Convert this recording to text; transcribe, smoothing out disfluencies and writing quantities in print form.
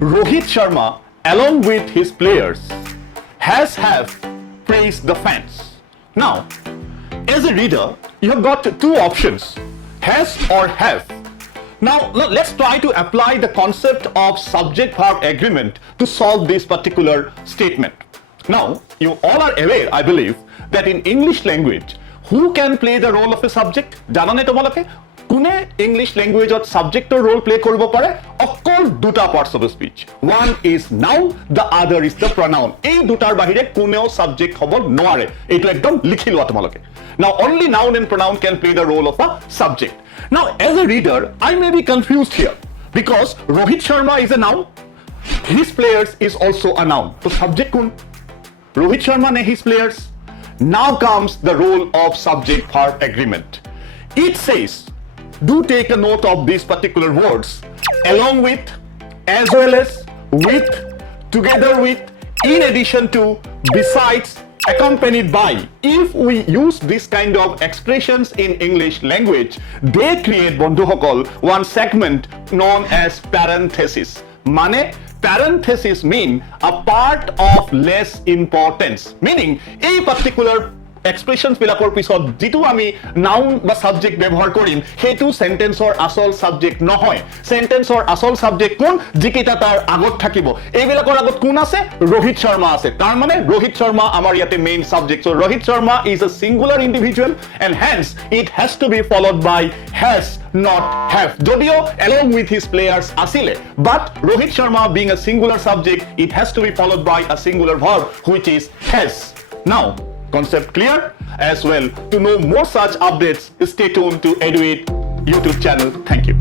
Rohit Sharma, along with his players, have praised the fans. Now, as a reader, you have got two options, has or have. Now, let's try to apply the concept of subject-verb agreement to solve this particular statement. Now, you all are aware, I believe, that in English language, who can play the role of a subject? জানানে তোমালোকে কোনে English ল্যাঙ্গুৱেজত সাবজেক্টৰ role play কৰিব পাৰে? অকল দুটা parts of speech, one is noun, the other is the pronoun. এই দুটাৰ বাহিৰে কোনেও সাবজেক্ট হ'ব নোৱাৰে, এইটো একদম লিখি লোৱা তোমালোকে। Now only noun and pronoun can play the role of a subject. Now as a reader, I may be confused here because Rohit Sharma is a noun, his players is also a noun. So subject kun? Rohit Sharma ne his players. Now comes the role of subject-verb agreement. It says, do take a note of these particular words, along with, as well as, with, together with, in addition to, besides, accompanied by. If we use this kind of expressions in English language, they create বন্ধুসকল one segment known as parenthesis. মানে parenthesis mean a part of less importance, meaning a particular expressions বিলাকৰ পিছত যেটো আমি noun বা subject ব্যৱহাৰ কৰিম হেতু সেন্টেন্সৰ আসল সাবজেক্ট নহয়। সেন্টেন্সৰ আসল সাবজেক্ট কোন যিকেইটা তাৰ আগত থাকিব, এইবিলাকৰ আগত কোন আছে? ৰোহিত শৰ্মা আছে। তাৰ মানে ৰোহিত শৰ্মা আমাৰ ইয়াতে main subject. So Rohit Sharma is a singular individual and hence it has to be followed by has, not have. যদিও along with his players আসিলে, but Rohit Sharma being a singular subject, it has to be followed by a singular verb which is has. Now, concept clear? As well, to know more such updates, stay tuned to ADRE YouTube channel. Thank you.